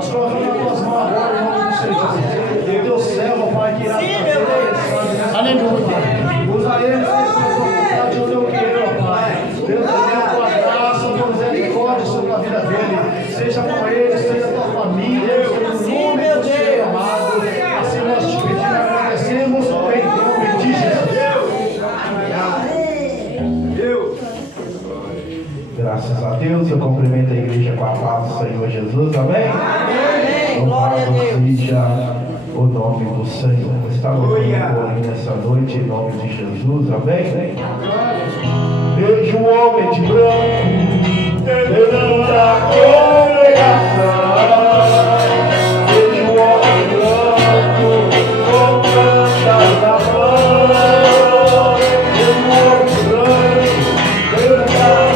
Nós colocamos nas tuas mãos agora, em nome do Senhor. Teu servo, Pai, que irá fazer. Aleluia. Usa eles, oportunidade de onde eu quero, Pai. Deus, tenha a tua graça, a tua misericórdia sobre a vida dele. Seja com ele, seja com a tua família. Em nome do Senhor amado. Assim nós te pedimos, agradecemos em nome de Jesus. Graças a Deus, eu cumprimento a igreja com a paz do Senhor Jesus, amém? Amém, glória a Deus. Seja o nome do Senhor. Está louvando nessa noite em nome de Jesus, amém? Vejo um homem de branco dentro da congregação. Vejo um homem de branco tocando a mão. Vejo um homem de branco dentro da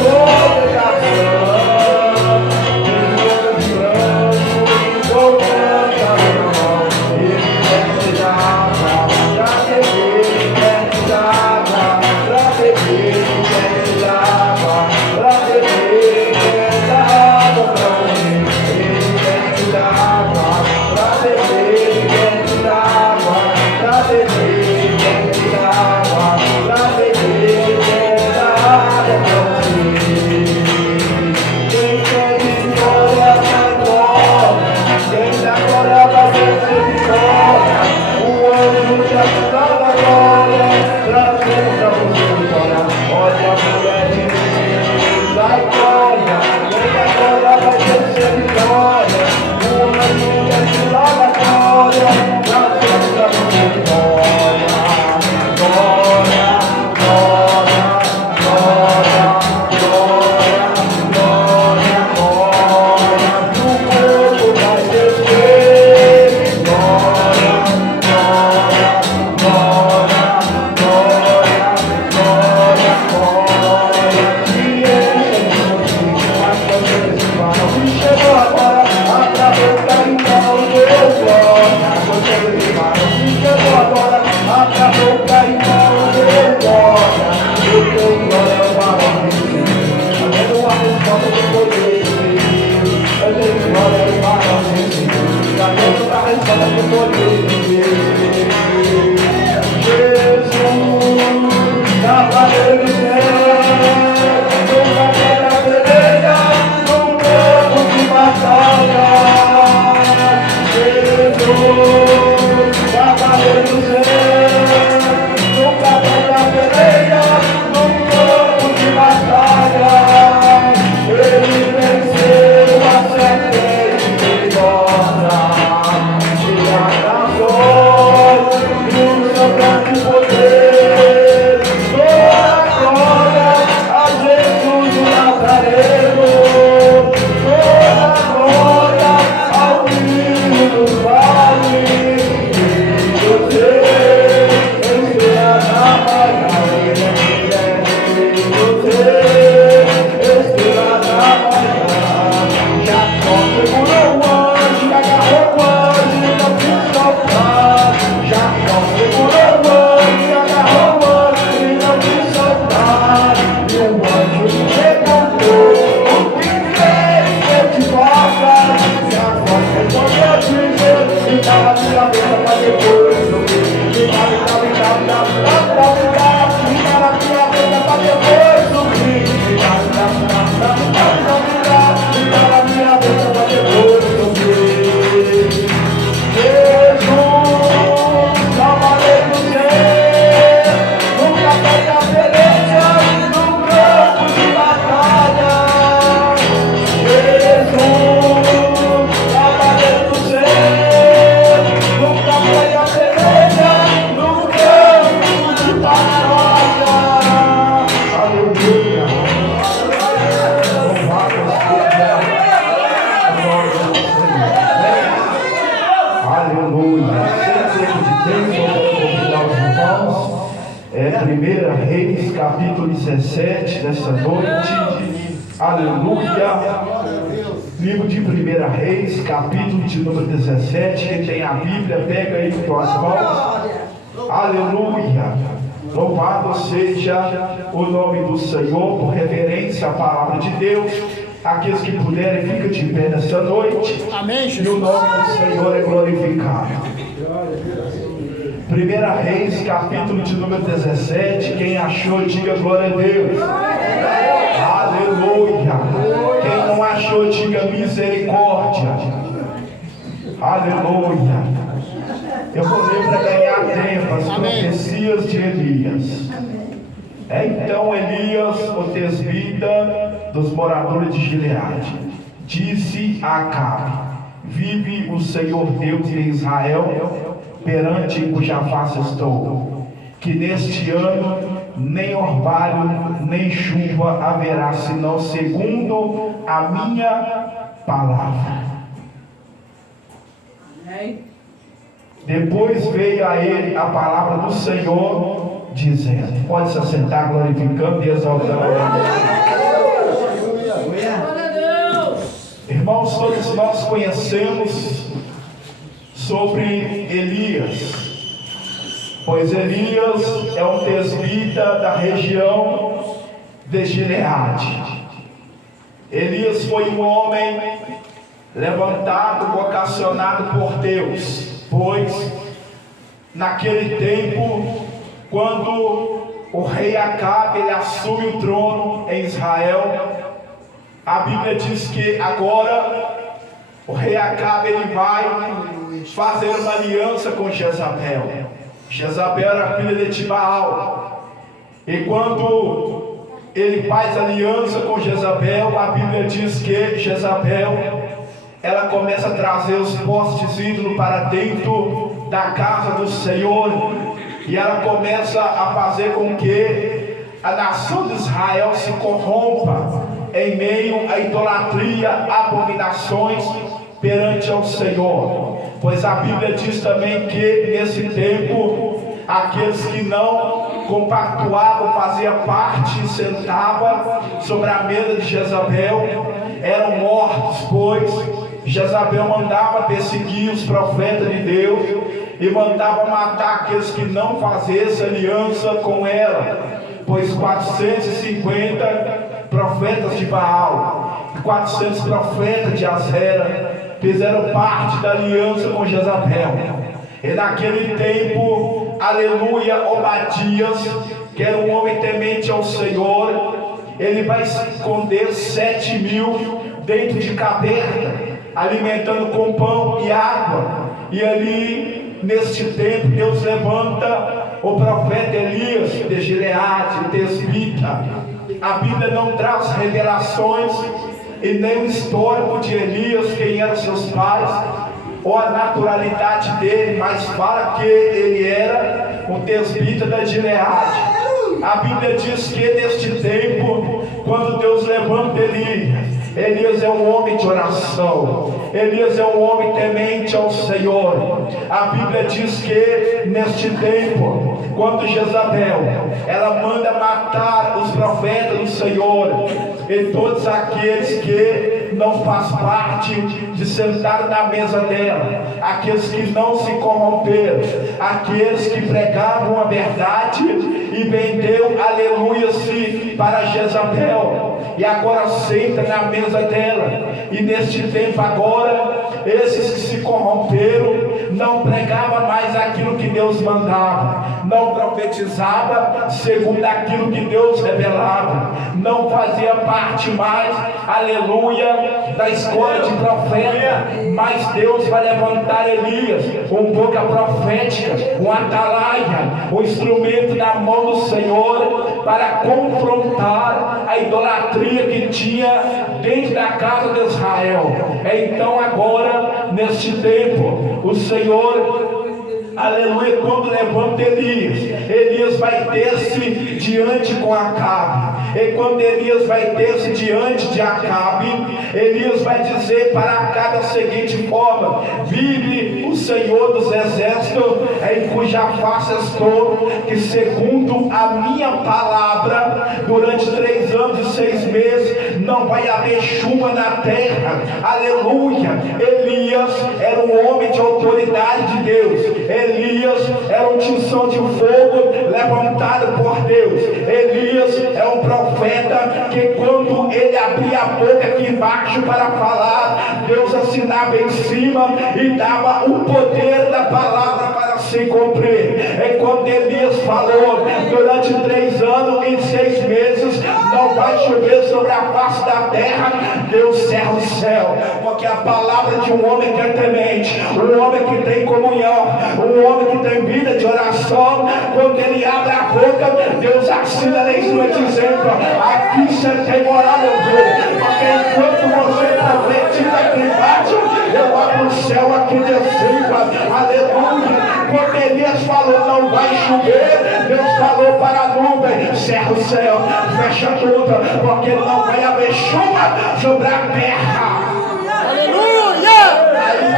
capítulo 17 dessa noite, aleluia. Livro de 1 Reis, capítulo de número 17. Quem tem a Bíblia, pega aí com tuas mãos, aleluia. Louvado seja o nome do Senhor, por reverência à palavra de Deus. Aqueles que puderem, fica de pé nessa noite. Amém, E o Jesus. nome do Senhor é glorificado. 1 Reis, capítulo de número 17. Quem achou, diga glória a Deus. Aleluia. Quem não achou, diga misericórdia. Aleluia. Eu vou ler para ganhar tempo as profecias de Elias. Então Elias, o tesbita dos moradores de Gileade, disse a Acabe: vive o Senhor Deus de Israel, perante cuja face estou, que neste ano nem orvalho nem chuva haverá, senão segundo a minha palavra. Depois veio a ele a palavra do Senhor, dizendo: pode se assentar, glorificando e exaltando a Deus. Irmãos, todos nós conhecemos sobre Elias, pois Elias é um tesbita da região de Gileade. Elias foi um homem levantado, vocacionado por Deus, pois naquele tempo, quando o rei Acabe ele assume o trono em Israel, a Bíblia diz que agora o rei Acabe ele vai fazer uma aliança com Jezabel. Jezabel era filha de Baal, e quando ele faz aliança com Jezabel, a Bíblia diz que Jezabel ela começa a trazer os postes ídolos para dentro da casa do Senhor, e ela começa a fazer com que a nação de Israel se corrompa em meio à idolatria, abominações perante ao Senhor. Pois a Bíblia diz também que nesse tempo aqueles que não compactuavam, faziam parte e sentavam sobre a mesa de Jezabel eram mortos, pois Jezabel mandava perseguir os profetas de Deus e mandava matar aqueles que não fizessem aliança com ela, pois 450 profetas de Baal e 400 profetas de Azera fizeram parte da aliança com Jezabel. E naquele tempo, aleluia, Obadias, que era um homem temente ao Senhor, ele vai esconder 7.000 dentro de caverna, alimentando com pão e água. E ali, neste tempo, Deus levanta o profeta Elias de Gileade, tesbita. A Bíblia não traz revelações e nem o histórico de Elias, quem eram seus pais, ou a naturalidade dele, mas fala que ele era um tesbita da Gileade. A Bíblia diz que neste tempo, quando Deus levanta Elias é um homem de oração, Elias é um homem temente ao Senhor. A Bíblia diz que neste tempo, quando Jezabel ela manda matar os profetas do Senhor e todos aqueles que não fazem parte de sentar na mesa dela, aqueles que não se corromperam, aqueles que pregavam a verdade e vendeu, aleluia-se, para Jezabel, e agora senta na mesa dela. E neste tempo agora, esses que se corromperam não pregavam mais aquilo que Deus mandava, não profetizava segundo aquilo que Deus revelava, não fazia parte mais, aleluia, da escola de profeta. Mas Deus vai levantar Elias, um boca profética, um atalaia, um instrumento na mão do Senhor, para confrontar a idolatria que tinha dentro da casa de Israel. Então agora, neste tempo, o Senhor, aleluia, quando levanta Elias vai ter-se diante com Acabe. E quando Elias vai ter-se diante de Acabe, Elias vai dizer para Acabe a seguinte forma: vive o Senhor dos exércitos, em cuja face estou, que segundo a minha palavra, durante 3 anos e 6 meses não vai haver chuva na terra. Aleluia. Elias era um homem de autoridade de Deus. Elias era um tição de fogo levantado por Deus. Elias é um profeta que quando ele abria a boca aqui embaixo para falar, Deus assinava em cima e dava o poder da palavra para se cumprir. É quando Elias falou, durante 3 anos e 6 meses não vai chover sobre a face da terra, Deus cerra o céu, porque a palavra de um homem que é temente, um homem que tem comunhão, um homem que tem vida de oração, quando ele abre a boca, Deus assina lá em cima dizendo, aqui você tem moral, meu filho, porque enquanto você profetiza aqui embaixo, eu abro o céu aqui de cima, aleluia. Quando Elias falou não vai chover, Deus falou para a nuvem, cerra o céu, fecha tudo, porque não vai haver chuva sobre a terra. Aleluia!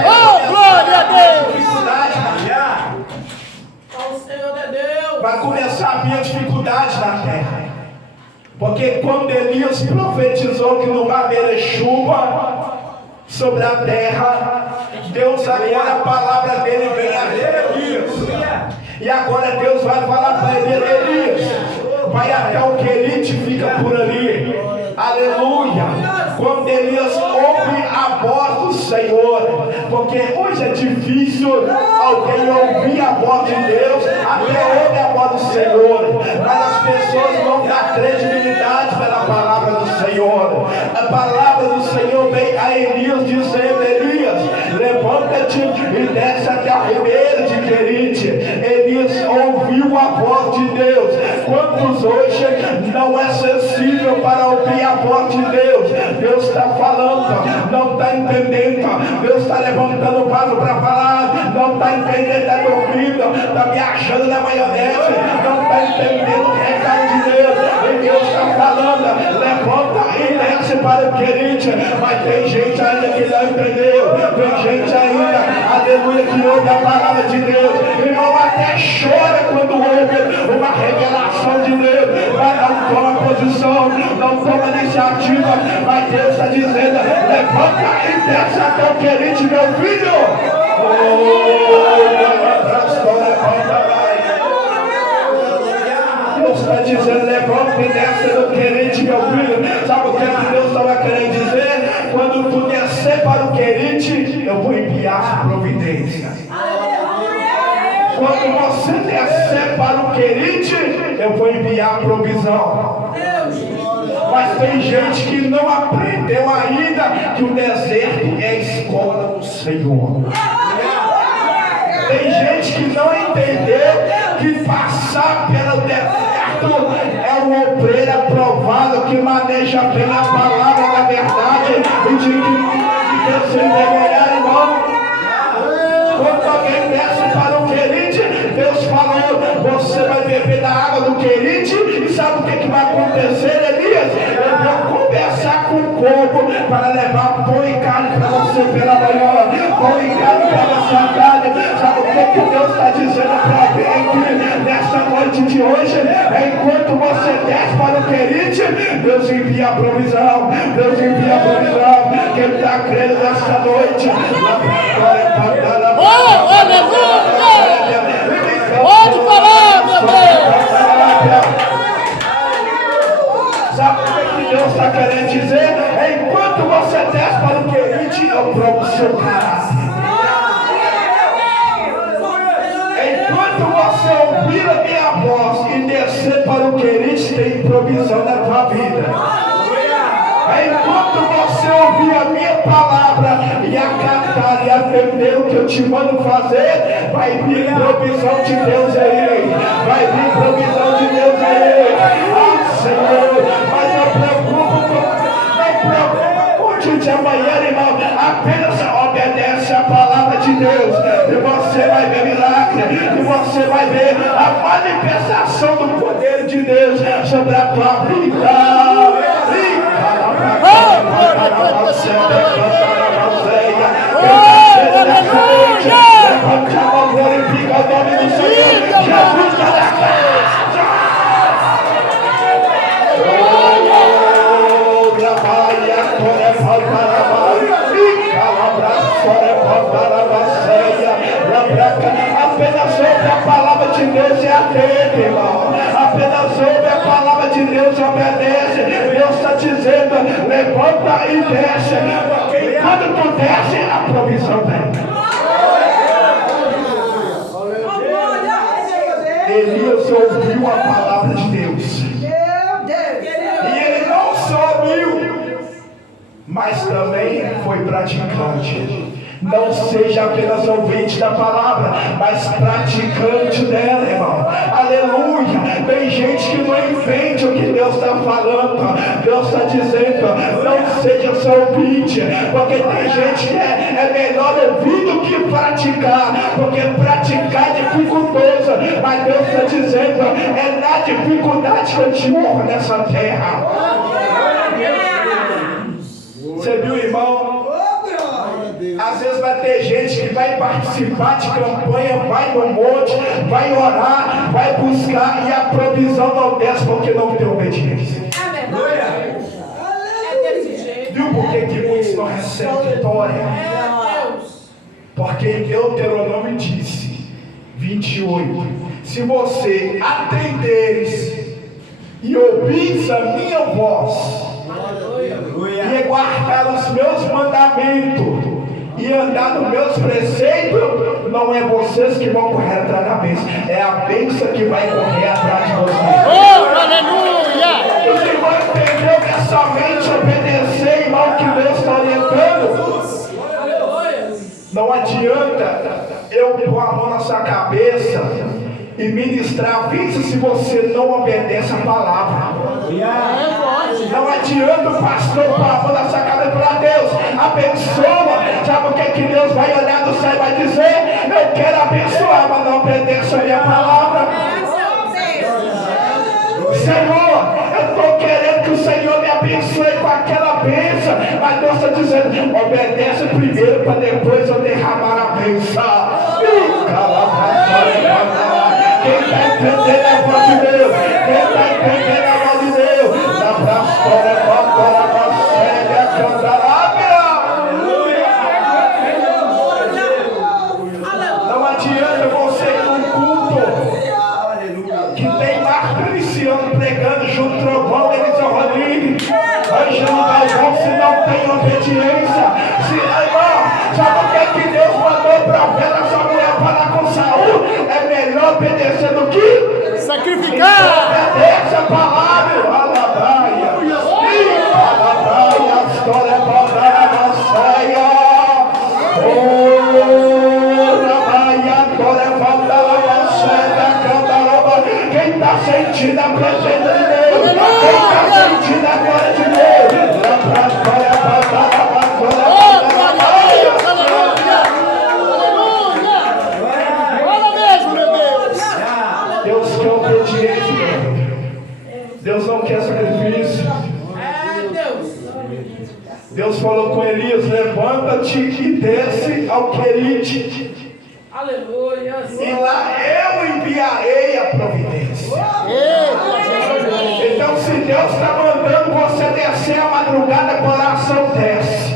Oh, glória a Deus! O Senhor é Deus. Vai começar a minha dificuldade na terra, porque quando Elias profetizou que não vai haver chuva sobre a terra, Deus agora a palavra dele vem a Elias, e agora Deus vai falar para ele, Elias, vai até o Querite, fica por ali, aleluia. Quando Elias ouve a voz do Senhor, porque hoje é difícil alguém ouvir a voz de Deus, até ouve a voz do Senhor, mas as pessoas vão dar credibilidade pela palavra do Senhor. A palavra do Senhor vem a Elias dizendo, Elias, levanta-te e desce até o ribeiro de Querite. Elias ouviu a voz de Deus. Quantos hoje não é sensível para ouvir a voz de Deus? Deus está falando, não está entendendo. Deus está levantando o vaso para falar, não está entendendo, está dormindo, está viajando na maionese, não está entendendo o recado de Deus. E Deus está falando, levanta e desce para o Querite. Mas tem gente ainda que não entendeu, tem gente ainda, aleluia, que ouve a palavra de Deus, irmão, até chora quando ouve uma revelação de Deus, mas não toma posição, não toma iniciativa. Mas Deus está dizendo, levanta e desce até o Querite, meu filho. Deus está dizendo, levanta e desce do Querite, meu filho. Sabe o que Deus estava querendo dizer? Quando tu descer para o Querite, eu vou enviar providência. Quando você descer para o Querite, eu vou enviar provisão. Mas tem gente que não aprendeu ainda que o deserto é a escola do Senhor. Tem gente que não entendeu que passar pelo deserto é um obreiro aprovado que maneja bem a palavra da verdade e de que Deus se envergonhar, irmão. Quando alguém desce para o Querite, Deus falou, você vai beber da água do Querite, e sabe o que vai acontecer, Elias? Eu vou conversar com o povo para levar pão e carne para você pela manhã, pão e carne para essa tarde. Sabe o que Deus está dizendo para alguém aqui nesta noite de hoje? Enquanto você desce para o Querite, Deus envia a provisão, Deus envia a provisão. Quem está crendo nesta noite, Oh, aleluia! Pode falar, meu Deus! Sabe o que Deus está querendo dizer? Enquanto você desce para o Querite, eu provo o seu caráter. Enquanto você ouvir a minha voz e descer para o Querite, tem provisão na tua vida. Enquanto você ouvir a minha palavra e acatar e atender o que eu te mando fazer, vai vir provisão de Deus aí. Vai vir provisão de Deus aí. Ah, Senhor, mas não preocupa com o dia de amanhã, irmão. Apenas obedece a palavra de Deus e você vai ver milagre, e você vai ver a manifestação do poder de Deus sobre a tua vida. branca. Apenas ouve a palavra de Deus e atende, irmão. Apenas ouve a palavra de Deus e obedece. Deus está dizendo, levanta e desce, porque quando tu desce, a provisão vem. Elias ouviu a palavra de Deus. E ele não só ouviu, mas também foi praticante. Não seja apenas ouvinte da palavra, mas praticante dela, irmão. Aleluia. Tem gente que não entende o que Deus está falando. Deus está dizendo, não seja só ouvinte, porque tem gente que é melhor ouvir do que praticar, porque praticar é dificultoso. Mas Deus está dizendo, é na dificuldade que eu te honro nessa terra. Você viu, irmão? Às vezes vai ter gente que vai participar de campanha, vai no monte, vai orar, vai buscar e a provisão não desce porque não tem obediência. É verdade. É desse jeito. Viu por que muitos não recebem vitória? É Deus. Porque Deuteronômio disse, 28, se você atenderes e ouvires a minha voz e guardar os meus mandamentos e andar nos meus preceitos, não é vocês que vão correr atrás da bênção, é a bênção que vai correr atrás de vocês. Oh, aleluia! Os irmãos entenderam que é somente obedecer, irmão, que Deus está orientando. Não adianta eu pôr a mão na sua cabeça e ministrar a bênção se você não obedece a palavra. Não adianta o pastor pôr a mão na sua cabeça e falar, Deus, abençoa. Sabe o que Deus vai olhar do céu e vai dizer? Eu quero abençoar, mas não obedeço a minha palavra. Senhor, eu estou querendo que o Senhor me abençoe com aquela bênção, mas Deus está dizendo, obedece primeiro para depois eu derramar a bênção. Quem está entendendo a voz de Deus? Quem está entendendo a voz de Deus? Da pastora, pastora, cega, cantarábia. Não adianta você ir num culto que tem Marco Luciano pregando junto Trovão, Elisa Rodrigues, Ângelo Galvão, se não tem obediência. Sabe o que Deus mandou para ver essa mulher falar com Saul? É melhor obedecer do que sacrificar. Obedece a palavra. Alabaia. Alabaia. A história é botada na saia. Quem está sentindo a presença de Deus? Quem está sentindo a glória de Deus? Deus quer obediência. Deus não quer sacrifício. Deus falou com Elias, levanta-te e desce ao Querite. Aleluia. E lá eu enviarei a providência. Então, se Deus está mandando você descer a madrugada, a oração desce.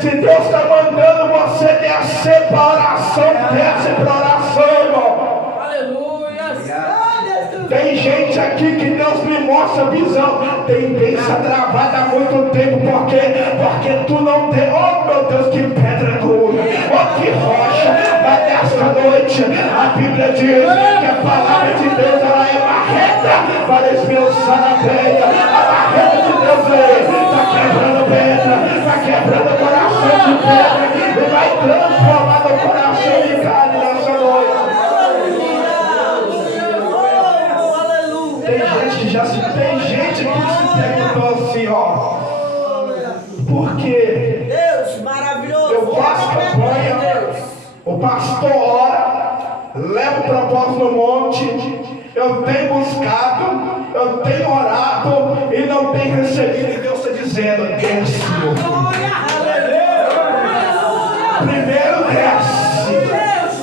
Se Deus está mandando você descer para a oração, desce para a oração, irmão. Aleluia. Tem gente aqui que Deus me mostra visão. Tem bênção travada há muito tempo. Por quê? Porque tu não tem. Oh meu Deus, que pedra dura. Oh que rocha. Mas nesta noite a Bíblia diz que a palavra de Deus ela é marreta para esmiuçar a pedra. A marreta de Deus está quebrando pedra. Está quebrando coração de pedra. E vai transformar no coração de carne nessa noite. Tem gente que se perguntou assim, ó, por que Deus maravilhoso, eu faço campanha, o pastor ora, leva o propósito no monte, eu tenho buscado, eu tenho orado e não tenho recebido, e Deus está dizendo, desce, meu filho. Primeiro desce,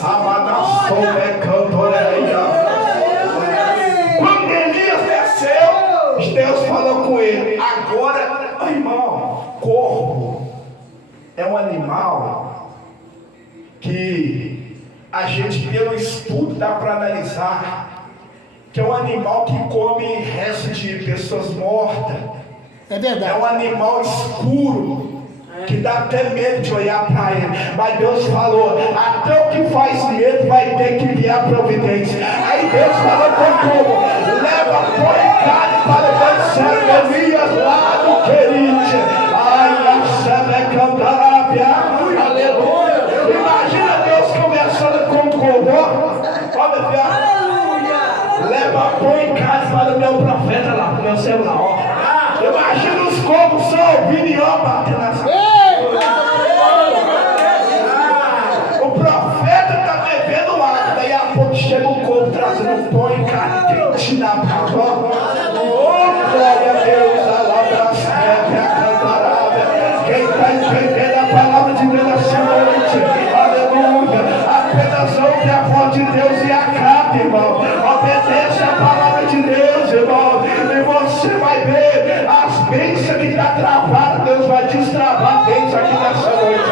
amadação é cantoreia. Quando Elias desceu, Deus falou com ele, agora, irmão, corvo é um animal que a gente, pelo estudo, dá para analisar que é um animal que come restos de pessoas mortas. É verdade. É um animal escuro, que dá até medo de olhar para ele. Mas Deus falou, até o que faz medo vai ter que enviar providência. Aí Deus falou com como? Leva, põe carne para o céu, Elias lá do Querite. Ai, a céu cantarábia. Aleluia. Imagina Deus conversando com o corvo. Olha, filho. Leva, põe carne para o meu profeta lá, para o meu celular. Ó. Imagina os corvos só ouvindo e ó, batendo nas o profeta está bebendo água, daí a pouco chega o corvo trazendo pão e carne quente na mão. Oh, glória a Deus, quem está entendendo a palavra de Deus nessa noite, aleluia, apenas ouve a voz de Deus e acata, irmão. Obedeça a palavra de Deus, irmão, e você vai ver as bênçãos que está travadas. Deus vai destravar bênçãos aqui nessa noite.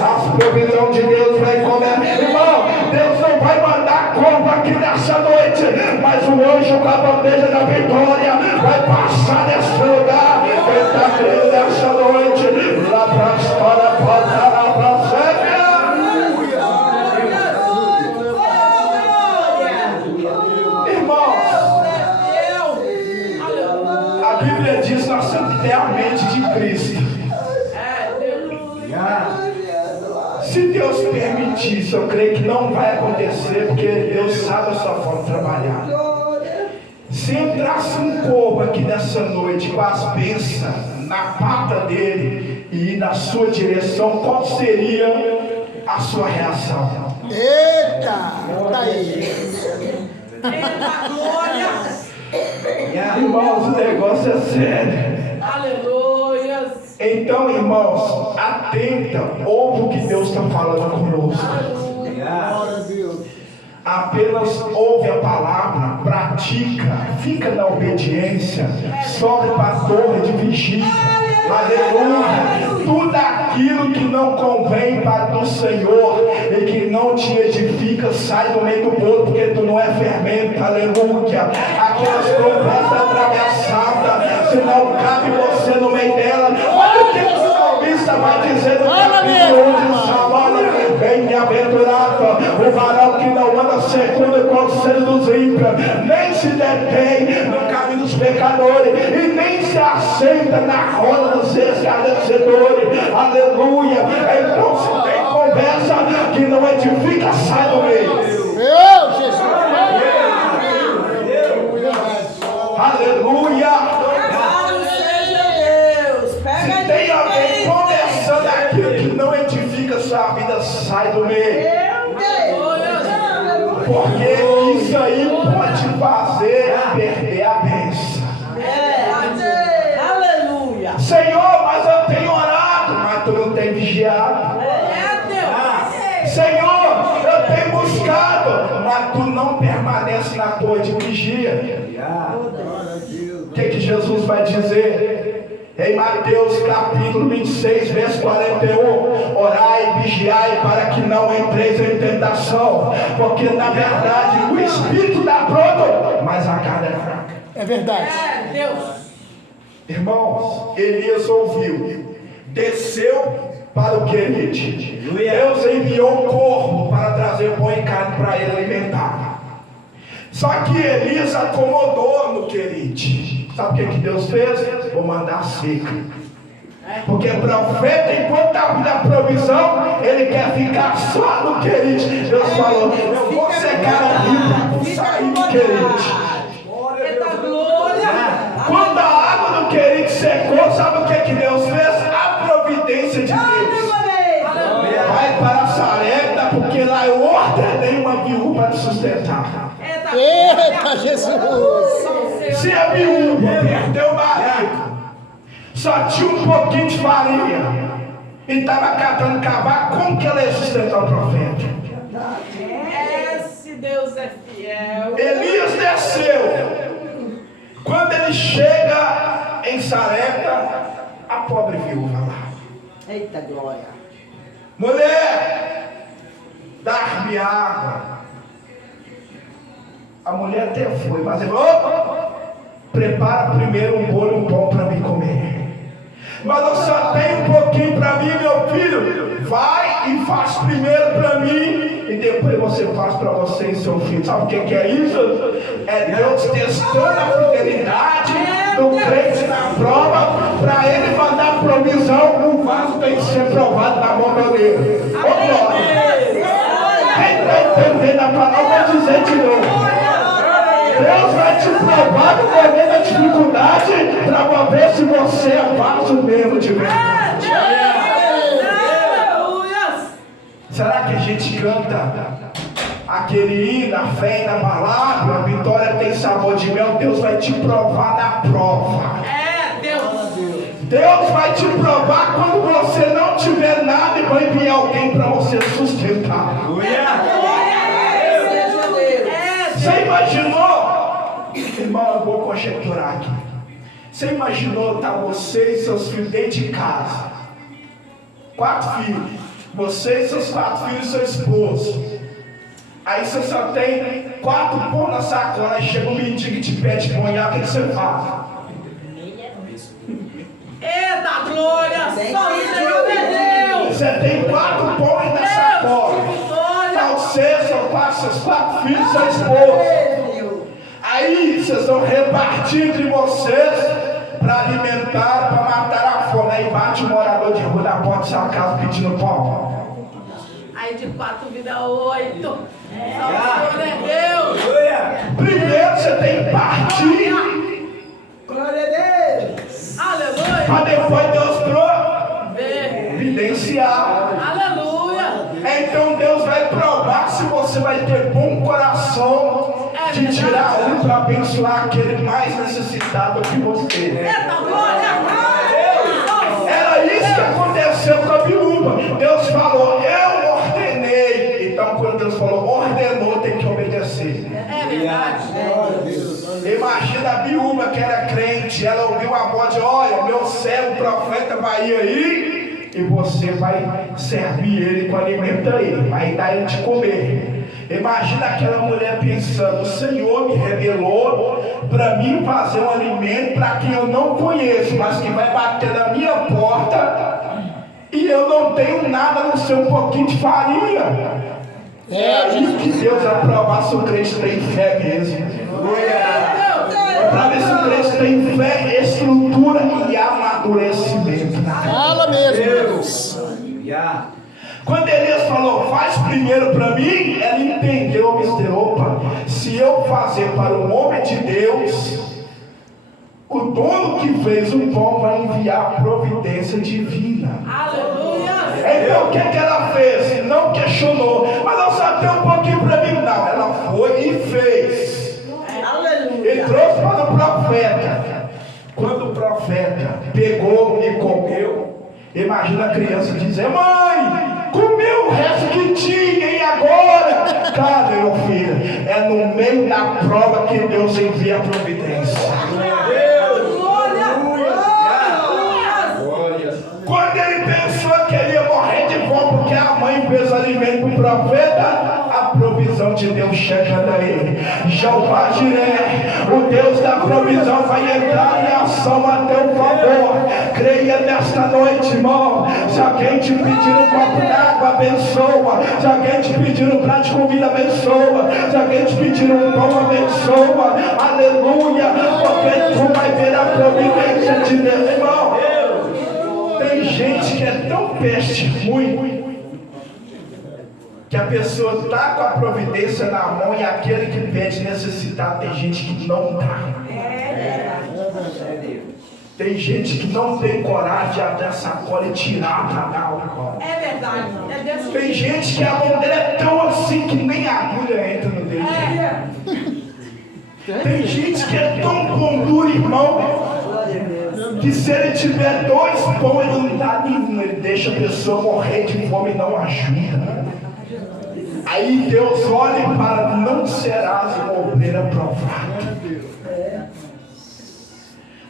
A provisão de Deus vai comer. Irmão, Deus não vai mandar corpo aqui nessa noite, mas o anjo com a bandeja da vitória vai passar nesse lugar. Quem está crendo nessa noite, lá para a história, volta lá para a série. A Bíblia diz que nós temos que ter a mente de Cristo. Se Deus permitisse, eu creio que não vai acontecer, porque Deus sabe a sua forma de trabalhar. Se entrasse um corvo aqui nessa noite com as bênçãos na pata dele e ir na sua direção, qual seria a sua reação? Eita! Tá aí. Irmãos, o negócio é sério. Aleluia. Então, irmãos, atenta, ouve o que Deus está falando conosco. Apenas ouve a palavra, pratica, fica na obediência, sobe para a torre de vigia. Aleluia. Tudo aquilo que não convém para o Senhor e que não te edifica, sai do meio do bolo, porque tu não é fermento. Aleluia. Aquelas conversas atravessadas, se não cabe você no meio dela. Olha o que o salmista vai dizer no capítulo 1 de Salmo. Bem-aventurado o varão que não anda segundo o conselho dos ímpios, nem se detém no caminho dos pecadores, e nem se assenta na roda dos escarnecedores. Aleluia. Então, se tem conversa que não edifica, sai do meio. Meu Jesus! Aleluia. Se tem alguém conversando aquilo que não edifica sua vida, sai do meio. Porque isso aí pode fazer perder a bênção. Aleluia. Senhor, mas eu tenho orado, mas tu não tem vigiado. Senhor, eu tenho buscado, mas tu não permanece na torre de vigia. O que Jesus vai dizer? Em Mateus capítulo 26, verso 41, orai e vigiai para que não entreis em tentação, porque na verdade o Espírito dá pronto, mas a carne é fraca. É verdade. Deus. Irmãos, Elias ouviu, desceu para o Querite. Deus enviou um corvo para trazer pão e carne para ele alimentar. Só que Elias acomodou no Querite. Sabe o que Deus fez? Vou mandar seca. Porque profeta, enquanto está na provisão, ele quer ficar só no Querite. Deus falou, eu vou secar a vida, vou sair do Querite. Quando a água do Querite secou, sabe o que Deus fez? A providência de Deus. Vai para Sarepta, porque lá eu ordenei uma viúva para te sustentar. Eita, Jesus! Se a viúva perdeu o marido, só tinha um pouquinho de farinha e estava catando cavaco, como que ela ia sustentar o profeta? Se Deus é fiel. Elias desceu. Quando ele chega em Sarepta, a pobre viúva lá. Eita glória. Mulher, beber água. A mulher até foi, mas ele falou: prepara primeiro um bolo e um pão para mim comer. Mas eu só tenho um pouquinho para mim, meu filho. Vai e faz primeiro para mim e depois você faz para você e seu filho. Sabe o que é isso? É Deus testando a fidelidade do crente na prova, para ele mandar provisão. O vaso tem que ser provado na mão dele. Ô glória! Quem está entendendo a palavra, vou dizer de novo. Deus vai te provar no momento da dificuldade para ver se você é vaso mesmo de verdade. Será que a gente canta aquele hino, a fé e na palavra, a vitória tem sabor de mel? Deus vai te provar na prova. Deus vai te provar quando você não tiver nada e vai enviar alguém para você sustentar. Você imaginou, irmão, eu vou conjecturar aqui. Você imaginou estar você e seus filhos dentro de casa? 4 filhos. Você e seus 4 filhos e seu esposo. Aí você só tem 4 pão na sacola. Aí chega um mendigo e te pede ponhar. O que você faz? Eita glória! Só isso é Deus! Você tem 4 pães na sacola. Tá você, seus 4 filhos e seu esposo. Aí vocês vão repartir entre vocês para alimentar, para matar a fome. Aí bate um morador de rua na porta da sua casa pedindo pão. Aí de 4 vira 8. Só o Senhor é Deus. Primeiro você tem que partir. Glória a Deus. Aleluia. Para depois Deus providenciar. Aleluia. Então Deus vai provar se você vai ter bom coração de tirar um para abençoar aquele mais necessitado que você. Eita glória. Era isso que aconteceu com a viúva. Deus falou, eu ordenei. Então quando Deus falou, ordenou, tem que obedecer. É verdade. Imagina a viúva que era crente. Ela ouviu a voz de, olha, meu servo profeta vai ir aí e você vai servir ele com alimento a ele, vai dar ele de comer. Imagina aquela mulher pensando, o Senhor me revelou para mim fazer um alimento para quem eu não conheço, mas que vai bater na minha porta e eu não tenho nada, a não ser um pouquinho de farinha. É aí que Deus vai provar se o crente tem fé mesmo. Para ver se o crente tem fé, estrutura e amadurecimento. Fala mesmo, Deus. Quando Elias falou, faz primeiro para mim, ela entendeu, mister, opa, se eu fazer para um homem de Deus, o dono que fez o pão vai enviar a providência divina. Aleluia. Então o que ela fez? Não questionou, mas eu só tenho um pouquinho para mim. Não, ela foi e fez. Aleluia. E trouxe para o profeta. Quando o profeta pegou e comeu, imagina a criança dizer, mãe, comeu o resto que tinha e agora? Cara, meu filho, é no meio da prova que Deus envia a providência. Quando ele pensou que ele ia morrer de fome porque a mãe fez alimento para o profeta, a provisão de Deus chega daí. Jeová Jiré, o Deus da provisão, vai entrar em ação a teu favor. Creia nesta noite, irmão. Se alguém te pedir um copo d'água, abençoa. Se alguém te pedir um prato de comida, abençoa. Se alguém te pedir um pão, abençoa. Aleluia, porque tu vai ver a providência de Deus, irmão. Tem gente que é tão peste ruim que a pessoa está com a providência na mão e aquele que pede necessitado, tem gente que não dá. Tem gente que não tem coragem de abrir a sacola e tirar para dar o pão. É verdade. É desse Tem gente que a mão dele é tão assim que nem a agulha entra no dedo. Tem gente que é tão pão duro, irmão, que se ele tiver 2 pão, ele não dá nenhum, ele deixa a pessoa morrer de fome e não ajuda. Aí Deus olha e fala, não serás uma obreira provada.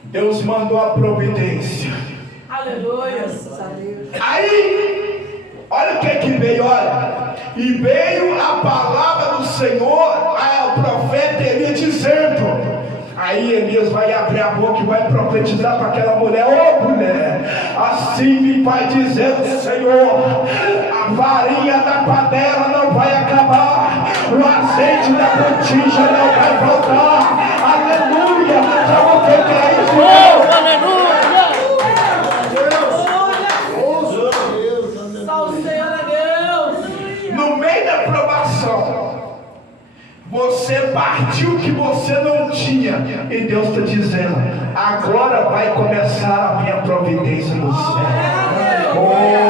Deus mandou a providência. Aleluia. Aí, olha o que veio, olha. E veio a palavra do Senhor ao profeta Elias dizendo. Aí Elias vai abrir a boca e vai profetizar para aquela mulher: ô mulher, assim me vai dizer o Senhor, a farinha da panela não vai acabar, o azeite da botija não vai faltar. Aleluia! Sabe o que é isso? No meio da provação, você partiu o que você não tinha, e Deus está dizendo: agora vai começar a minha providência no céu. Aleluia.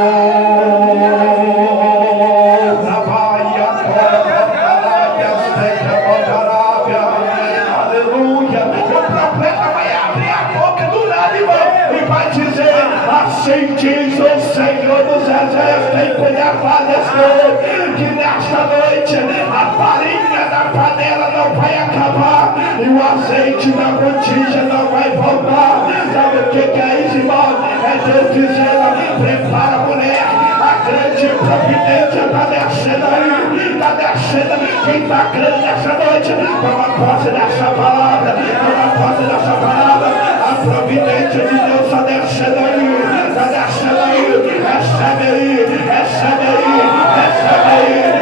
O profeta vai abrir a boca do nada e vai dizer: assim diz o Senhor dos Exércitos, em Cuiabá, que nesta noite a farinha da panela não vai acabar e o azeite da botija não vai faltar. Sabe o que é isso, irmão? É Deus dizendo: prepara a mulher, a grande providência está descendo aí, está descendo. Quem está crendo nessa noite, toma posse dessa palavra, toma posse dessa palavra. A providência de Deus está descendo aí, está descendo aí. Recebe aí, recebe aí, recebe aí.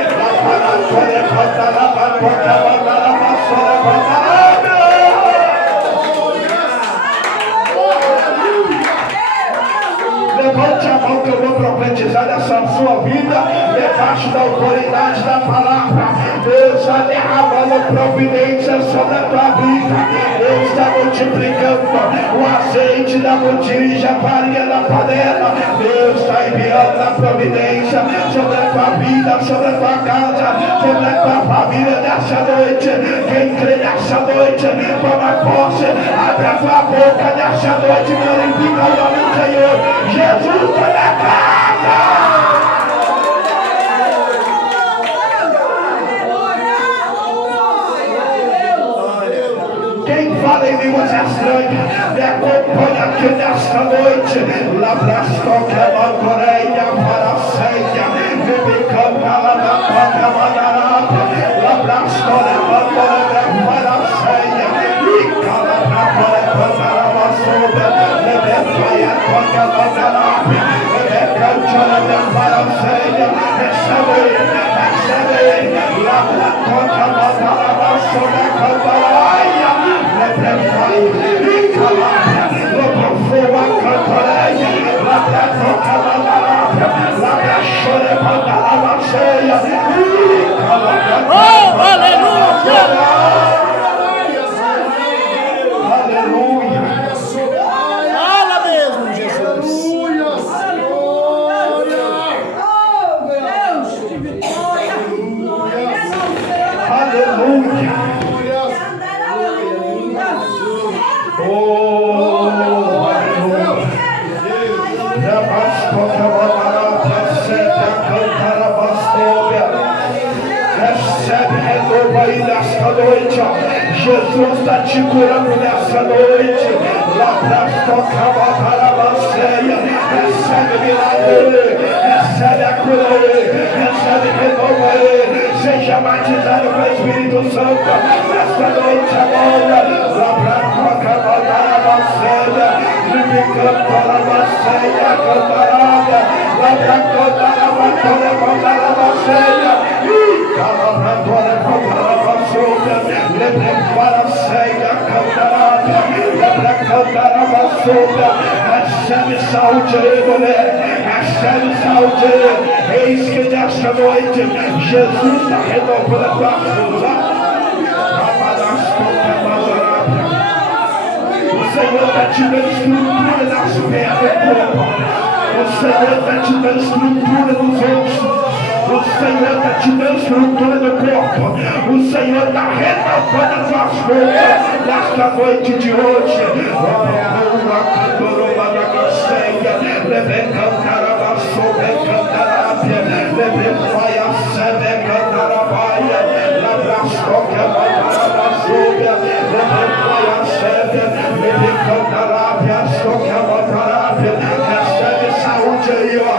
Levante a mão que eu vou profetizar nessa sua vida, debaixo da autoridade da palavra. Deus está derramando providência sobre a tua vida. Deus está multiplicando o azeite da botija, a farinha da panela. Deus está enviando a providência sobre a tua vida, sobre a tua casa, sobre a tua família nessa noite. Quem crê nessa noite, toma posse, abre a tua boca nessa noite, glorifica o nome do Senhor. Jesus está na casa. Quem fala em línguas estranhas, me acompanha aqui nesta noite. Labrastoca, Mancoreia, Paraceia, Bibicamba, Labrastoca, Manarapa, Labrastoca, Mancoreia, Paraceia, Icalabrastoca, Manaramasoba, Lebefaia, Toca, Manarapa, Lebecantora, Paraceia, recebe, Labrastoca, Manaramasoba, Cambaraia, Lebefaia, Icalabra, Lobofoa, Cantoreia, Labrastoca, Manarapa, Labrachore, Manaramaceia, Icalabra. Oh, aleluia! Aleluia! Fala mesmo, Jesus! Aleluia! Oh, aleluia! Recebe renovo aí nesta noite. Jesus está te curando nessa noite. Recebe milagre, recebe a cura aí, recebe renovo aí. Seja batizado com o Espírito Santo nesta noite agora. Recebe saúde aí, mulher. Recebe saúde aí. Eis que nesta noite Jesus está renovando a tua força. O Senhor está te dando estrutura nas pernas do corpo. O Senhor está te dando estrutura nos ossos. O Senhor está te dando estrutura no corpo. O Senhor está renovando as suas forças nesta noite de hoje. Recebe saúde aí, ó.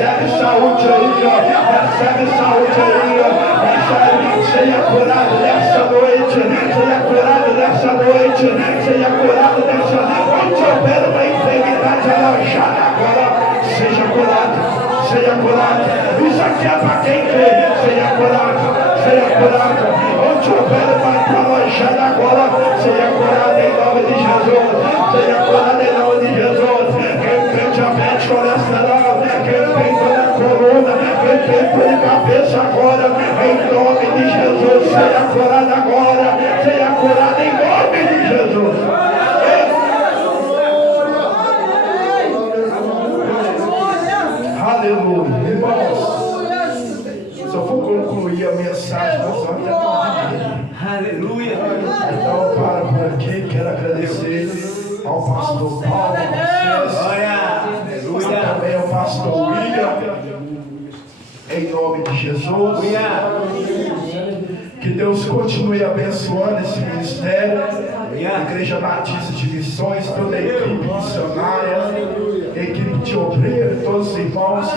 Recebe saúde aí, ó. Recebe saúde aí, ó. Seja curado nessa noite. Seja curado nessa noite. Seja curado nessa noite. Opera uma enfermidade alojada agora. Seja curado. Seja curado. Isso aqui é para quem crê. Seja curado. Seja curado. Onde opera uma alojada agora. Seja curado em nome de Jesus. Seja curado em nome de Jesus. Quem tem diabetes, colesterol, quem tem dor na coluna, quem tem dor de cabeça agora, em nome de Jesus, seja curado agora, seja curado em nome de Jesus. Aleluia, irmãos. Só vou concluir a mensagem da Santa Aleluia. Então, para por aqui, quero agradecer ao pastor Paulo, também ao pastor William, em nome de Jesus. Que Deus continue abençoando esse ministério, Igreja Batista de Missões, toda a equipe missionária, a equipe de obreiro, todos os irmãos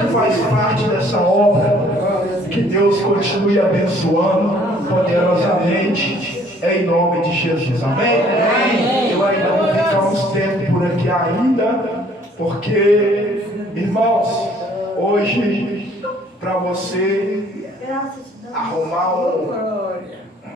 que faz parte dessa obra. Que Deus continue abençoando poderosamente, em nome de Jesus. Amém? Eu ainda vou ficar uns tempos por aqui ainda, porque, irmãos, hoje, para você arrumar